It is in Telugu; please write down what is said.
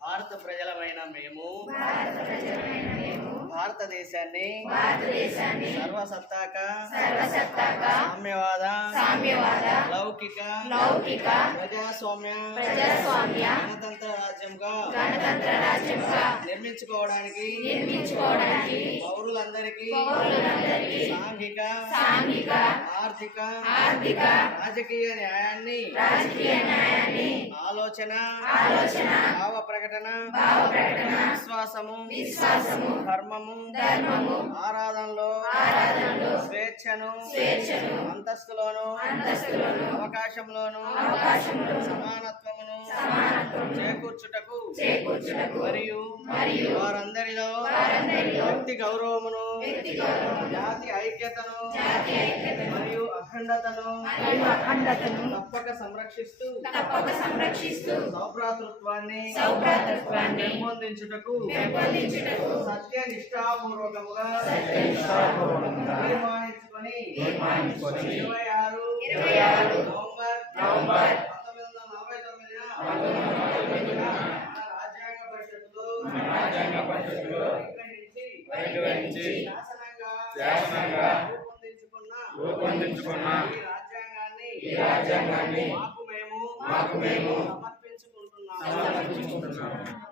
భారత ప్రజలమైన మేము భారతదేశాన్ని సర్వసత్తాక సామ్యవాద లౌకిక ప్రజాస్వామ్య గణతంత్ర రాజ్యంగా నిర్మించుకోవడానికి పౌరులందరికీ సాంఘిక ఆర్థిక రాజకీయ న్యాయాన్ని ఆలోచన భావ ప్రకటన విశ్వాసము ధర్మము ఆరాధనలో స్వేచ్ఛను అంతస్తులోను అవకాశంలోను సమానత్వమును చేకూర్చుటకు మరియు వారందరిలో వ్యక్తి గౌరవమును జాతి ఐక్యతను మరియు అఖండతను తప్పక సంరక్షిస్తూ సౌభ్రాతృత్వాన్ని పెంపొందించుటకు సత్యనిష్టాపూర్వకముగా తీర్మానించుకొని 26 నవంబర్ 1949 రాజ్యాంగ పరిషత్తులో శాసనంగా రూపొందించుకున్న ఈ రాజ్యాంగాన్ని మాకు మేము సమర్పించుకుంటున్నాము.